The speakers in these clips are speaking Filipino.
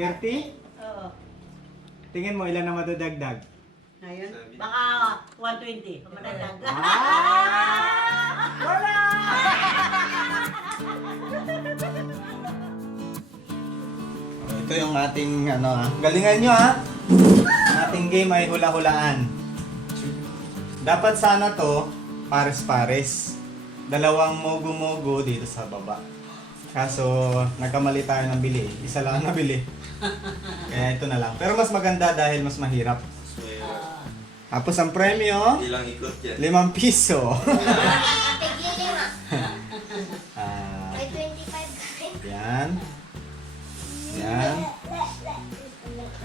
30? Oo. Tingin mo ilan na madadagdag? Ngayon, baka 120. Madagdag. Wala! Ito yung ating galingan nyo ating game ay hula-hulaan. Dapat sana to pares-pares. Dalawang mogo-mogo dito sa baba. Kaso nagkamali tayo ng bili. Isa lang ang nabili. Kaya ito na lang. Pero mas maganda dahil mas mahirap. Tapos ang premyo, Ilang ikot yan? 5 piso. May 25 Yan. Yan.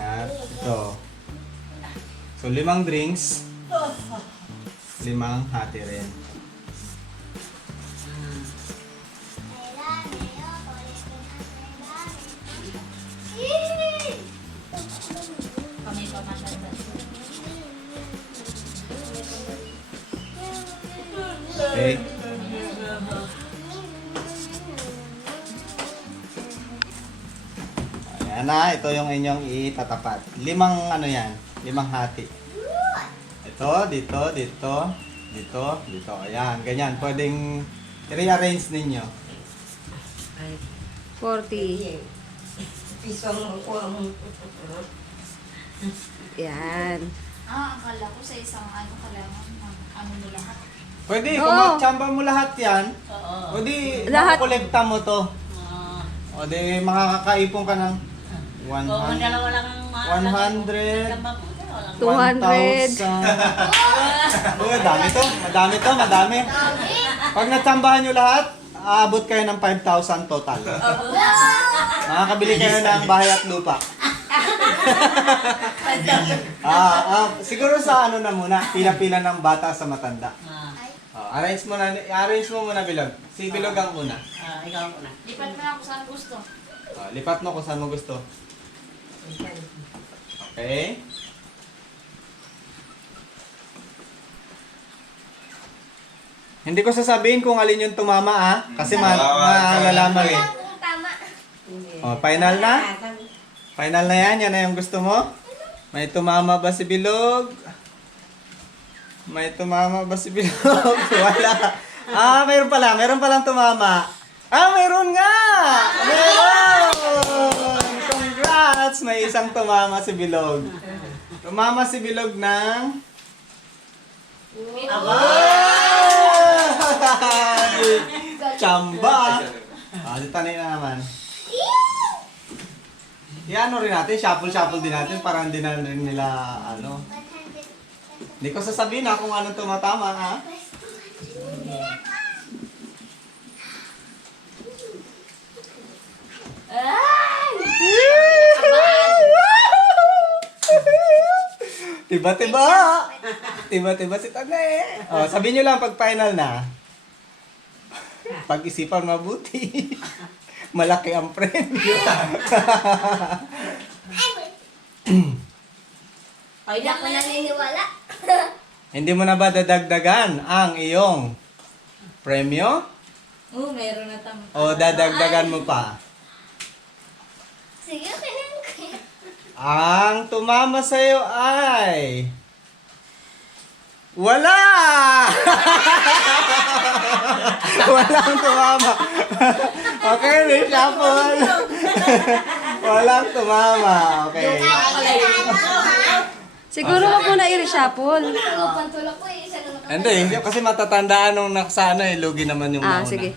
At ito. So 5 drinks. 5 hati rin. Kami pa masyadong. Okay. Ayan na, ito yung inyong itatapat. 5 yan, 5 hati. Ito, dito, dito, dito, dito. Ayan, ganyan. Pwedeng i-rearrange ninyo. 40. Pisong Yan. Akala ko sa isang kailangan mo lahat. Pwede, Oo. kung magsamba mo lahat yan, Oo. o di, Lahat. makukolekta mo to. O di, makakakaipon ka ng Kung 100, dalawa lang ang 100, 200. 1,000. Uy, madami to, madami to, madami. Pag natsambahan nyo lahat, aabot kayo ng 5,000 total. Makakabili kayo ng bahay at lupa. Siguro sa ano na muna, pila-pila ng bata sa matanda. Arrange mo muna Bilog. Si Bilog ang una. Ikaw muna. Lipat mo na kung saan gusto. Lipat mo kung saan mo gusto. Okay? Hindi ko sasabihin kung alin yung tumama kasi malalaman eh. Tama. Final na? Final na yan? Yan na yung gusto mo? May tumama ba si Bilog? May tumama ba si Bilog? Wala. Mayroon pala. Mayroon palang tumama. Mayroon nga! Mayroon! Congrats! May isang tumama si Bilog. Tumama si Bilog ng... Chamba! Tanay na naman. Iano rin natin, shuffle din natin para hindi na rin nila, Hindi ko sasabihin kung anong tumatama, Tiba-tiba! Tiba-tiba si Tanay. Sabihin nyo lang pag final na. Pag-isipan mabuti. Malaki ang premyo. Ay, di ako naniniwala. Hindi mo na ba dadagdagan ang iyong premyo? Oo, meron na tama. O dadagdagan mo pa? Sige, kailangan ko yan. Ang tumama sa'yo ay... Wala! Walang tumama. Okay, reshuffle. Walang tumama. Okay. Siguro wag mo na i-reshuffle. Pantulog ko isa lang ako. Hindi kasi matatandaan nung nakasana lugi naman yung nauna. Sige.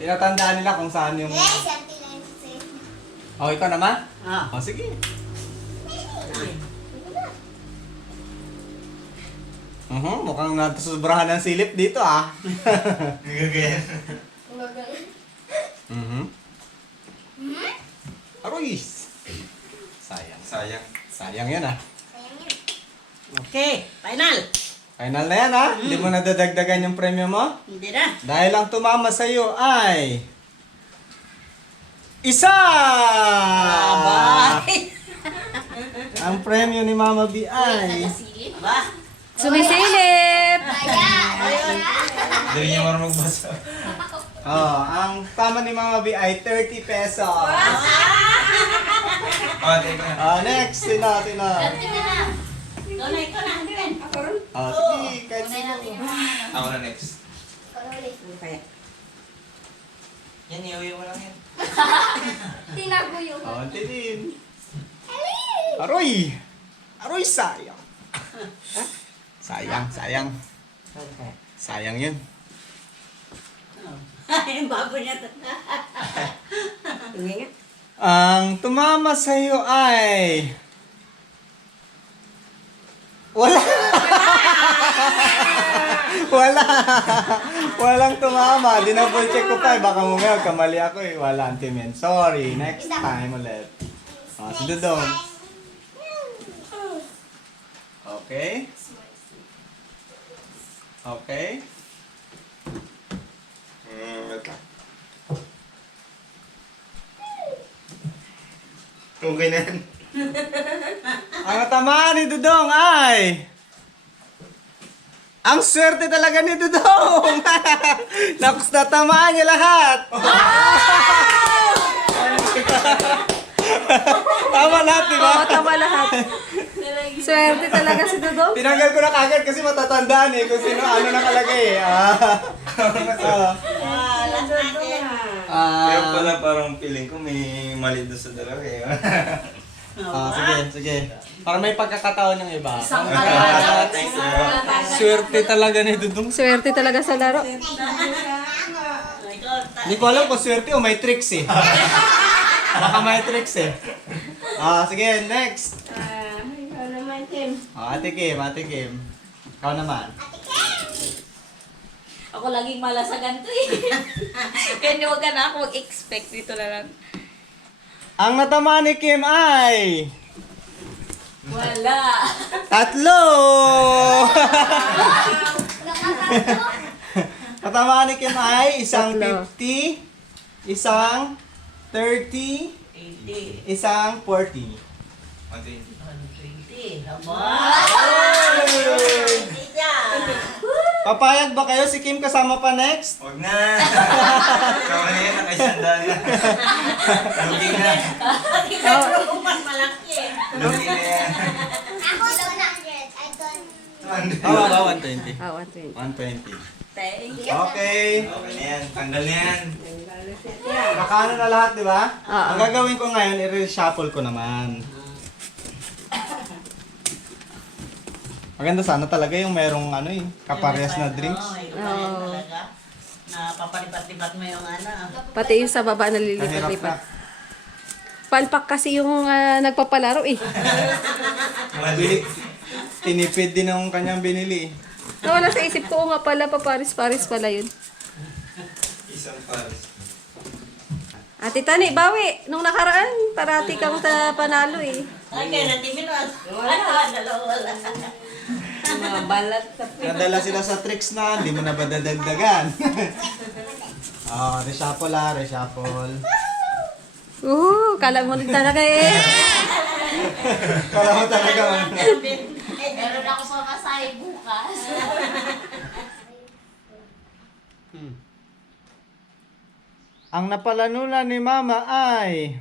Tinatandaan nila kung saan yung... Yes, auntie lang sa'yo. Ikaw naman? Ah. Sige. Mukhang natusobrahan ng silip dito Nagagayan. Aroys! Sayang. Sayang. Sayang yan Sayang yan. Okay, final. Final na yan Hindi mo nadadagdagan yung premyo mo? Hindi na. Dahil ang tumama sa'yo ay... Isa! Bye. Ang premyo ni Mama B ay... Nagasilip. Ba? Sumisilip! Hindi niya marunong magbasa. Ang tama ni Mama B ay 30 pesos. Oh, take na. Next. Sino? Dati ka na. Ikaw na, hindi rin. Sige, kahit Unay sino. natin yung mga Ako na next. Karoli. Kaya. Yan, iuwi mo lang yan. Tinago yung... Tinin. Aroy! Aroy, sayang. Sayang. Sayang yun. Ay, yung bago niya. Tingin nga. Ang tumama sa'yo ay... Wala! Walang tumama. Dinouble check ko pa. Baka mamaya kamali ako eh. Wala, Auntie Men. Sorry. Next time ulit. Si Dudong. Okay. Okay na yan. Ang natamaan ni Dudong ay... Ang swerte talaga ni Dudong! Nakus, natamaan niya lahat! Tama lahat, di ba? Oo, tama lahat. Swerte talaga si Dudong. Tinanggal ko na kagad kasi matatandaan eh kung sino ano nakalagay eh. Last natin. Kaya pala parang feeling ko may mali doon sa dalawa eh. Sige. Para may pagkakataon ng iba. Isang Thanks bro. Swerte talaga ni Dudong. Swerte talaga sa laro. Hindi ko alam kung swerte o may tricks eh. Baka may tricks eh. Sige, next. Ikaw naman, Tim. Ate Kim. Ikaw naman. Ako laging malasagan to eh. Kaya huwag ka na ako mag-expect dito na lang. Ang natamaan ni Kim ay... Wala. 3! Natamaan ni Kim ay isang 50, isang 30, 80. isang 40. 120. 20. Aba! Papayag ba kayo si Kim kasama pa next? Huwag na. Kama na yan, nakaisanda na. Lugi na. Pero mas malaki eh. Lugi na yan. Ako 100. I got... Ba, 120. 120. 120. Thank you. Okay. Okay na yan, tanggal na yan. Nakano na lahat, di ba? Oo. Ang gagawin ko ngayon, i-reshuffle ko naman. Maganda sana talaga yung merong kaparehas na drinks. Oo, may kaparehas talaga. Napapalipat-lipat mo yung ano. Pati yung sa baba Kahirap na. nalilipat-lipat. Palpak kasi yung nagpapalaro eh. Mali. Tinipid din ang kanyang binili. Nawala sa isip ko, nga pala, paparis-paris pala yun. Isang pares. Ate Tani, bawi. Nung nakaraan, parati kang sa panalo eh. Ay, kaya natimin mo. Wala, dalawa wala. Mga balat sa Nadala sila sa tricks na, hindi mo na ba dadagdagan? Reshuffle reshuffle. Kala mo rin talaga eh. Kala mo talaga. Meron ako sa masay bukas. Ang napalanunan ni Mama ay...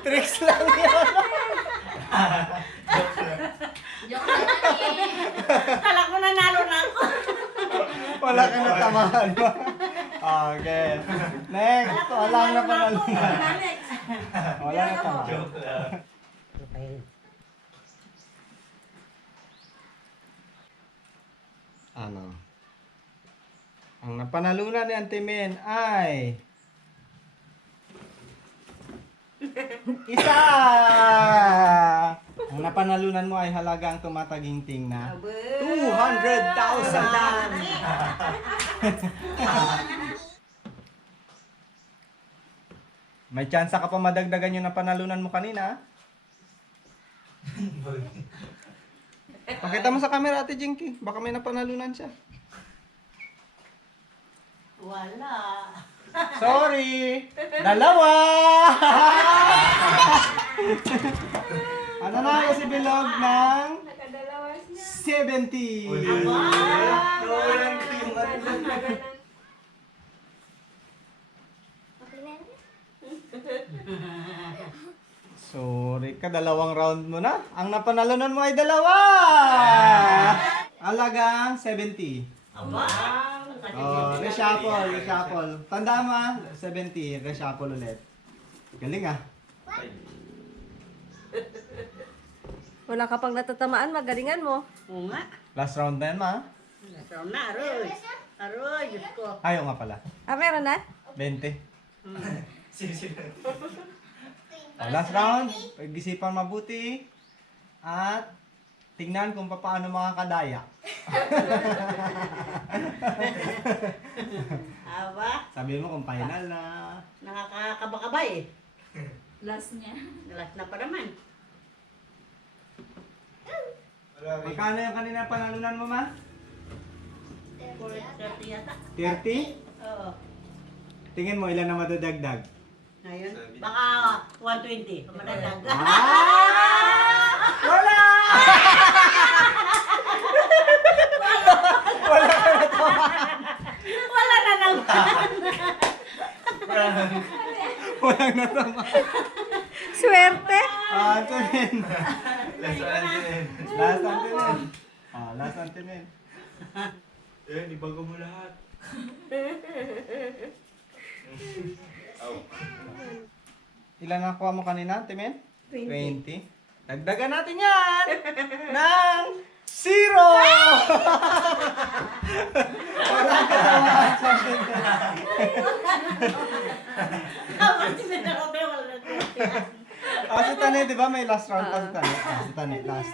Tricks lang yun. Joke lang eh. Kala ko nanalo na ako. Wala ka na tamahan mo. Okay. Next. Wala na panalunan. Wala na tamahan. Joke lang. Ano? Ang napanalunan ni Auntie Men ay... Isa! Ang napanalunan mo ay halagang tumataginting na 200,000! May chance ka pa madagdagan yung napanalunan mo kanina. Pakita mo sa camera, Ate Jinky. Baka may napanalunan siya. Wala. Sorry! Dalawa! Ano na si Bilog ng Nakadalawa siya. 70. Nawalan ko yung ano. Sorry ka, dalawang round mo na. Ang napanalunan mo ay dalawa! Alagang 70. Aba! Oh, reshuffle. Tandaan mo 70, reshuffle ulit. Galing ah. Wala ka pang natatamaan, magalingan mo. Oo nga. Last round na yan ma. Nasa na, aroy. Aroy, Diyos ko. Ayaw nga pala. Ah, meron na? 20. Sino? Last round, pag-isipan mabuti. At tingnan kung paano makakadaya. Aba, Sabi mo kung final na. nakakakaba-kaba eh. Last niya. Last na pa naman. Magkano yung kanina panalunan mo ma? 30 yata. 30? Oo. Tingin mo ilan na madadagdag? Ngayon, baka 120. Madadag. Wala! Wala na naman. Walang natama. Swerte! Antonin. Last one din. Last Antonin. Last Antonin. Eh, ibago mo lahat. Ilan nakuha mo kanina, Timen? 20. Dagdagan natin yan! ng 0! Walang katamaan sa akin. Si Tane, di ba may last round pa si Tane? Si Tane, last.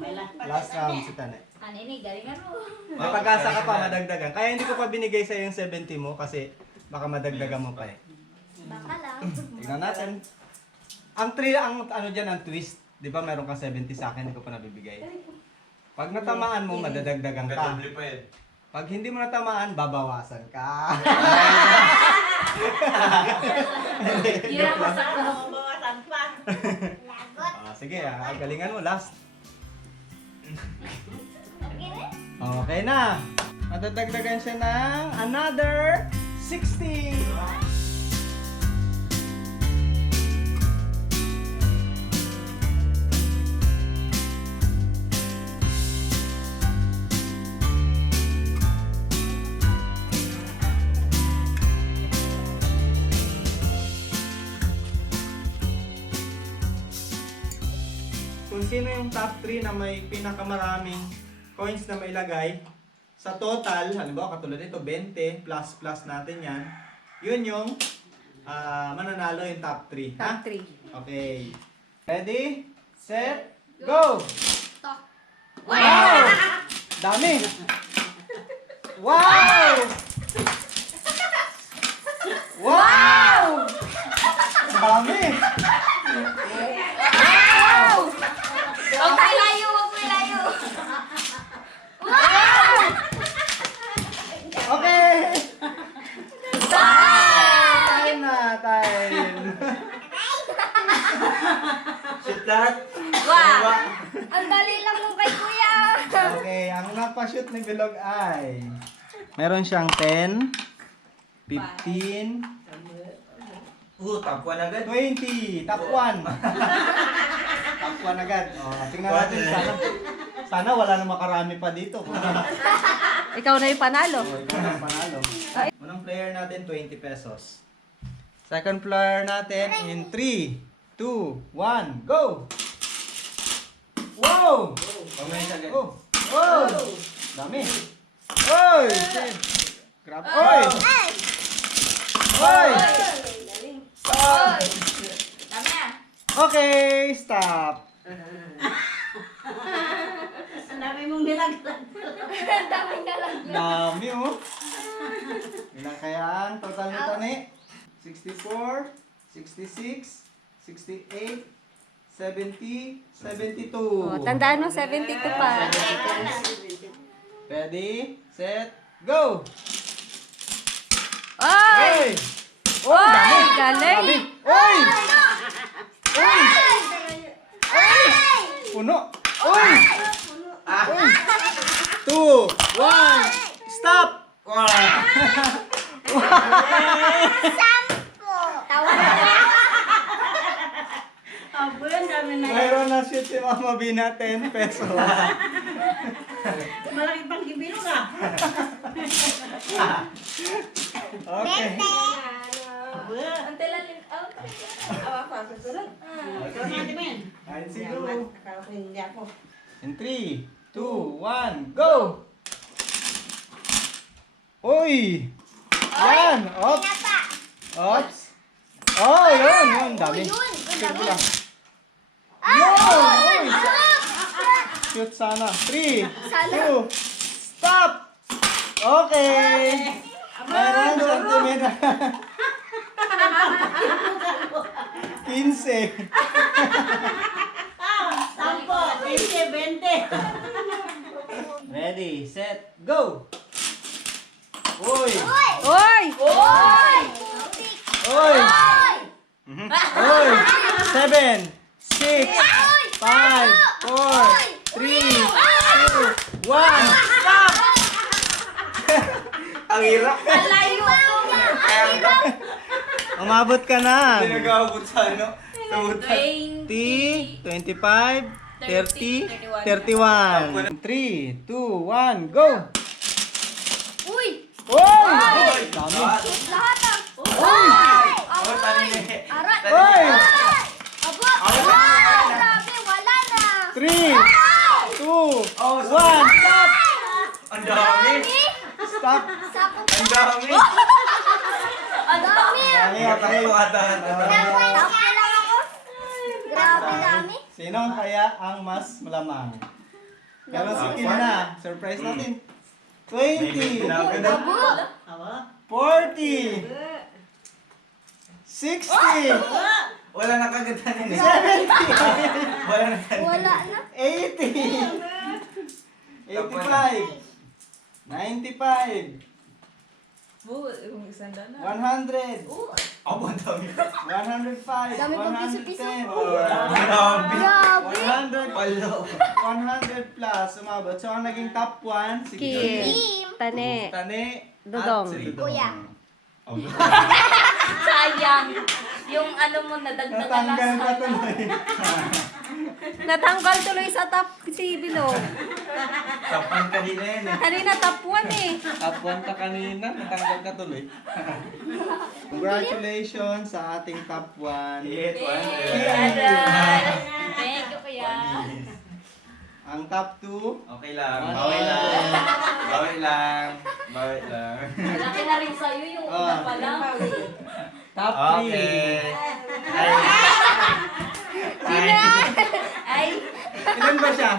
May last pa. Last round si Tane. Ano ini, galingan mo. May pag-asa ka pa madagdagan. Kaya hindi ko pa binigay sa yung 70 mo kasi baka madagdagan mo pa eh. Baka lang. Tingnan natin. Ang ano dyan, ang twist. Di ba meron ka 70 sa akin, hindi ko pa nabibigay. Pag natamaan mo, madadagdagan ka. Double pa yan. Pag hindi mo natamaan, babawasan ka. Yun ang masak ko. Mabawasan pa. Sige, galingan mo, last. Okay na. Madadagdagan siya ng another 60. Kung sino yung top 3 na may pinakamaraming coins na mailagay, sa total, halimbawa katulad nito, 20 plus natin yan, yun yung mananalo yung top 3. Top 3. Okay. Ready, set, go! Talk. Wow! Dami! Wow! Wow! Dami! Huwag may layo, huwag may layo. Okay! Time na, time! Shoot lahat. Wow! Ang dali lang nung kay kuya. Okay, ang napashoot ni Bilog ay meron siyang 10, 15, Top 1 agad. 20, top 1. Top 1 agad. Tingnan natin, sana wala na makarami pa dito. Ikaw na yung panalo. Ikaw na ang panalo. Unang player natin, 20 pesos. Second player natin in 3, 2, 1, go! Wow! Pamay agad. Oh! Oh! Dami! Oy! Shit! Grab! Oy! Oy! Stop! Tama na. Okay, stop! Ang dami mong nilaglag. Ang daming nalaglag. Dami oh! Ilan kaya ang total nito ni? 64, 66, 68, 70, 72. Oh, tandaan mo, 72 pa. Ready, set, go! Oy! Oh, dami! Oy, galing! Dami! Oy! Oy! Oy! Puno. Uy! Uy! 2, 1, stop! Tawa na lang. Abo, ang dami na yan. Mayroon na shoot si Mama Bina, 10 pesos. Malaki pang gibino ka. Okay. Abo. Ang tilalin. Awa ko, susunod. Ikaw natin mo yan. Ay, sige. Akala ko hindi ako. In 3, 2, 1, go! Uy! Yan! Ops! Ops! Oh, yun! Dami. Shoot lang. Yun! Uy! Shoot sana. 3, 2, stop! Okay! Meron centimeter. 15. Sampo, 20, 20. Ready, set, go! Uy! Oy! Uy! Uy! 7, 6, 5, 4, 3, 2, 1, stop! Ang hirap. Layo to. Umabot ka na. Hindi nag-aabot sa ano. Sa butas. 20, 25, 30, 31. 3, 2, 1, go! Uy! Uy! Dami. Lahat ah! Ako tanin eh. Aray! Uy! Abo! Grabe, wala na! 3, 2, 1, stop! Ang dami. Stop! Sakop Ang dami. Ang dami! Dami, Tapos okay. ko ata. Sakop lang ako. Grabe dami. Sino kaya ang mas malamang? Pero si Kim na. Surprise natin. 20, Abo! Abo. 40, 60, Wala na kagadanin eh. 70, Wala na. Wala na. 80, 85, 95, Yung isang dana. 100, Abo, ang dami. 105, Dami pang piso-piso. 110, Ang dami. Grabe. 100, Palo. 100 plus, umabot. So, ang naging top 1, si Kim. Kim. Tane. Tane, Dodong. at si Kuya. Sayang. Yung ano mo, nadagdagan Natanggal lang ka tuloy. Natanggal tuloy sa top si Bilo. Tapan kanina yan eh. Kanina top 1 eh. Top 1 ka kanina, natanggal ka tuloy. Congratulations sa ating top 1. Hit, Aray. Thank you, kuya. Ang top 2, Okay lang. Bawi lang. Bawi lang. Bawi lang. Malaki na rin sa'yo yung una pa lang. top 3. Okay. Ay, Ilan ba siya?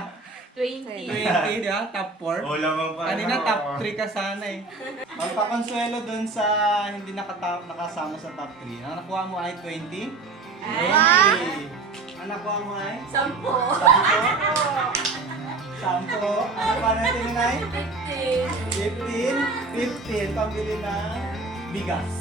20. 20, di ba? Top 4. Oh, lamang pa. Kanina top 3 ka sana eh. Magpakonsuelo dun sa hindi nakasama sa top 3. Ang nakuha mo ay 20? 20. Ang nakuha mo ay? 10. 10. Ano pa natin yun ay? 15. 15. 15. Pambili ng bigas.